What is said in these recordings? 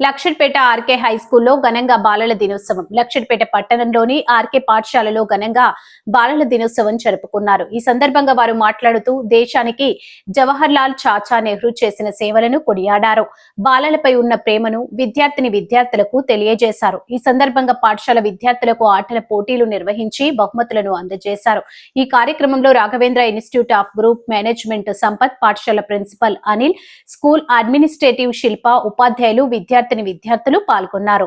Luxettipet RK high స్కూల్లో ఘనంగా బాలల దినోత్సవం. లక్షడ్పేట పట్టణంలోని ఆర్కే పాఠశాలలో ఘనంగా బాలల దినోత్సవం జరుపుకున్నారు. ఈ సందర్భంగా వారు మాట్లాడుతూ దేశానికి జవహర్ లాల్ చాచా నెహ్రూ చేసిన సేవలను కొనియాడారు. బాలలపై ఉన్న ప్రేమను విద్యార్థిని విద్యార్థులకు తెలియజేశారు. ఈ సందర్భంగా పాఠశాల విద్యార్థులకు ఆటల పోటీలు నిర్వహించి బహుమతులను అందజేశారు. ఈ కార్యక్రమంలో Raghavendra institute of group management Sampath పాఠశాల principal Anil school administrative Shilpa ఉపాధ్యాయులు విద్యార్థిని విద్యార్థులు పాల్గొన్నారు.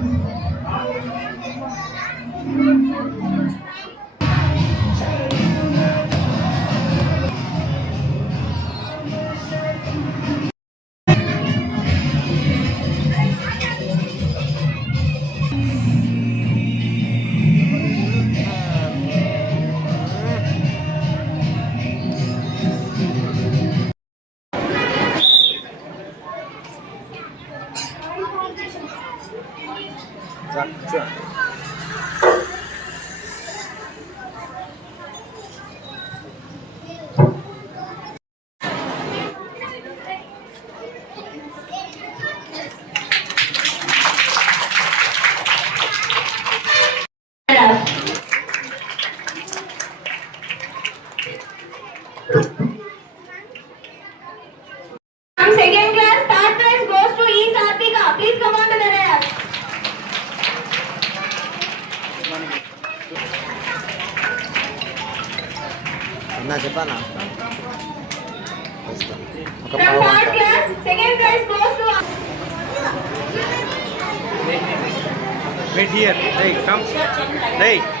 Răng. Wait here. Hey, come. Hey.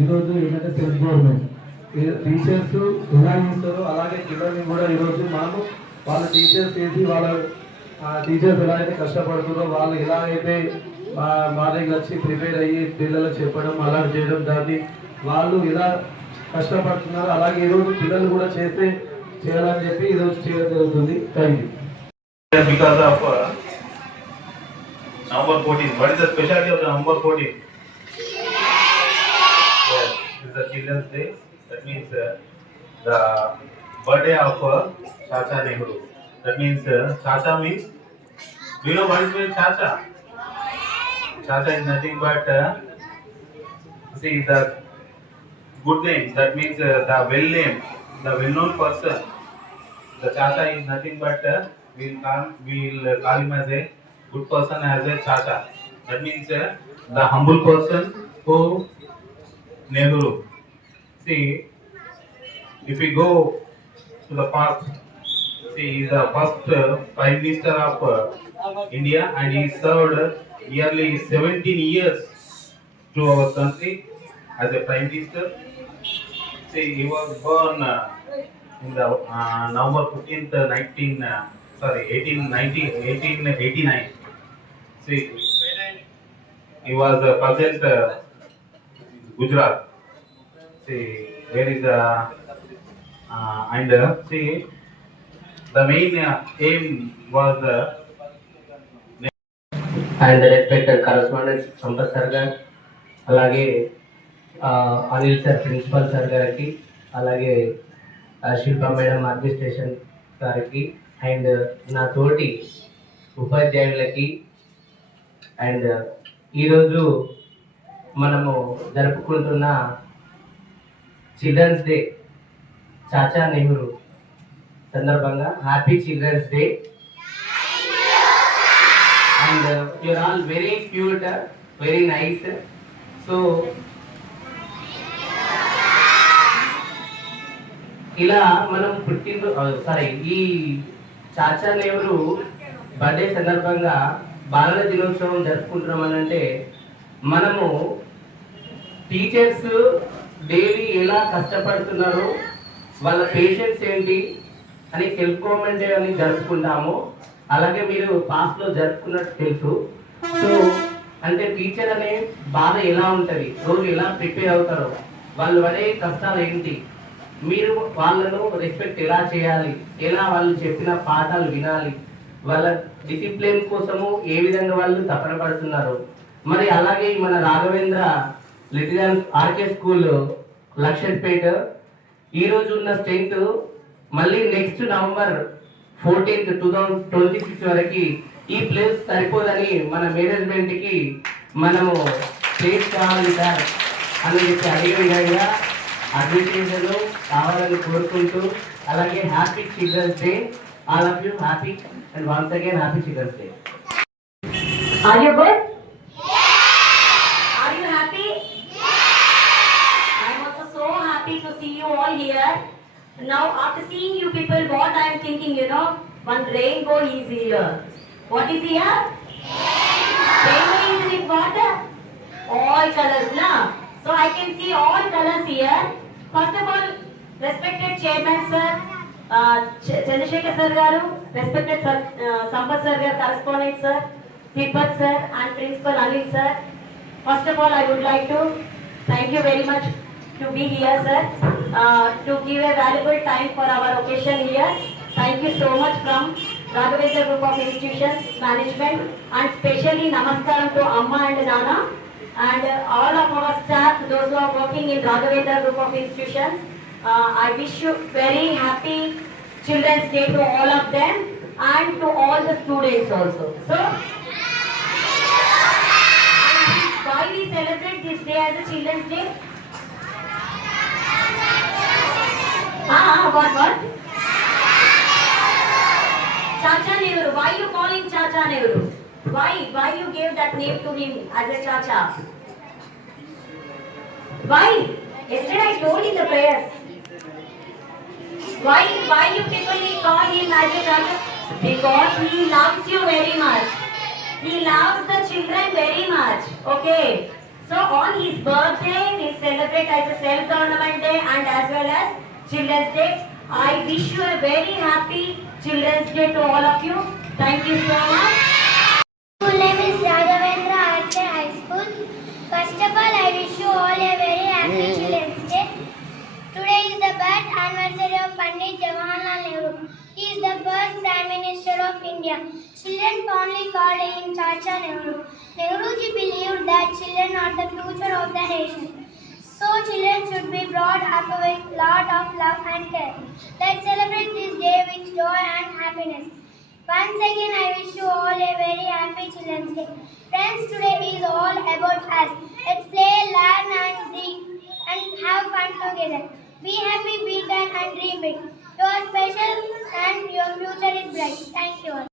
ఈరోజు ఏంటంటే సెల్ఫ్ గవర్నమెంట్. టీచర్స్ ఎలా చేస్తారో అలాగే పిల్లల్ని కూడా ఈరోజు మనము వాళ్ళ టీచర్స్ చేసి వాళ్ళ టీచర్స్ ఎలా అయితే కష్టపడుతుందో వాళ్ళు ఎలా అయితే మా దగ్గర వచ్చి ప్రిపేర్ అయ్యి పిల్లలకు చెప్పడం అలా చేయడం దాన్ని వాళ్ళు ఎలా కష్టపడుతున్నారో అలాగే ఈరోజు పిల్లలు కూడా చేస్తే చేయాలని చెప్పి ఈరోజు చేయడం జరుగుతుంది. Thank you because of uh, November 14. What is the specialty November 14? Yes, it's the Children's Day. That means uh, the birthday of uh, Chacha Nehru. That means uh, Chacha means. Do you know what is mean Chacha? Chacha is nothing but uh, see the good name. That means uh, the well name, the well known person. The chacha is nothing but uh, we'll call we'll call him as a good person as a chacha. That means uh, the humble person who Nehru. See, if we go to the past, see, he is the first prime minister of uh, India, and he served nearly 17 years to our country as a prime minister. See, he was born. Uh, in the uh, November 15th, uh, 19, uh, sorry, 1890, 1889. See, he was uh, present uh, Gujarat. See, where is the, uh, and uh, see, the main uh, aim was and respected correspondent Sampath sir గారు అలాగే Anil sir principal sir గారికి అలాగే Shilpa madam administration గారికి and uh, నా తోటి ఉపాధ్యాయులకి and uh, ఈరోజు మనము జరుపుకుంటున్న చిల్డ్రన్స్ డే చాచా నెహ్రూ సందర్భంగా happy children's day and you're all very cute very nice so ఇలా మనం పుట్టిన సారీ uh, ఈ చాచా నెహ్రూ బర్త్డే సందర్భంగా బాలల దినోత్సవం జరుపుకుంటున్నాం అని అంటే మనము టీచర్స్ డైలీ ఎలా కష్టపడుతున్నారో? వాళ్ళ పేషెన్స్ ఏంటి? అని సెల్ఫ్ గవర్నమెంట్ డే అని జరుపుకుంటాము. అలాగే మీరు పాస్ట్లో జరుపుకున్నట్టు తెలుసు. సో అంటే టీచర్ అనే బాధ ఎలా ఉంటుంది? రోజు ఎలా ప్రిపేర్ అవుతారో వాళ్ళు పడే కష్టాలు ఏంటి? మీరు వాళ్ళను రెస్పెక్ట్ ఎలా చేయాలి? ఎలా వాళ్ళు చెప్పిన పాఠాలు వినాలి? వాళ్ళ డిసిప్లిన్ కోసము ఏ విధంగా వాళ్ళు తపన పడుతున్నారు? మరి అలాగే మన Raghavendra little RK school Luxettipet ఈరోజు ఉన్న స్ట్రెంత్ మళ్ళీ next November fourteenth two thousand twenty six వరకు ఈ ప్లేస్ సరిపోదని మన మేనేజ్మెంట్కి మనము ప్లేస్ కావాలి సార్ అని చెప్పి అడిగే విధంగా అడ్మినిస్ట్రేషన్ కావాలని కోరుకుంటూ అలాగే happy children's day all of you happy and once again happy children's day Are you good? Are you happy? I am also so happy to see you all here. Now, after seeing you people, what I am thinking, you know, one rainbow is here. What is here? Rainbow is in what? All colors, na? So I can see all colors here. First of all, respected chairman sir, uh, Chandrasekhar sir garu, respected sir, uh, Sampath sir garu, correspondent sir, Tipat sir and principal Anil sir. First of all, I would like to thank you very much to be here sir, uh, to give a valuable time for our occasion here. Thank you so much from Raghavendra Group of Institutions Management and specially Namaskaram to Amma and Nana and uh, all of our staff, those who are working in Raghavendra Group of Institutions. Uh, I wish you very happy Children's Day to all of them and to all the students also. So, why we celebrate this day as a Children's Day? What, what? Chacha Nehru. Why you calling Chacha Nehru? Why? Why you gave that name to him as a Chacha? Why? Yesterday I told in the prayers. Why? Why you people call him as a Chacha? Because he loves you very much. He loves the children very much. Okay. So on his birthday, we celebrate as a self-government day and as well as Children's Day. I wish you a very happy Children's Day to all of you. Thank you so much. School name is Raghavendra Arche High School. First of all, I wish you all a very happy mm-hmm. Children's Day. Today is the birth anniversary of Pandit Jawaharlal Nehru. He is the first Prime Minister of India. Children fondly called him Chacha Nehru. Nehruji believed that children are the future of the nation. So children should be happiness. Once again, I wish you all a very happy Children's Day. Friends, today is all about us. Let's play, learn, and dream, and have fun together. Be happy, be kind, and dream big. You are special, and your future is bright. Thank you all.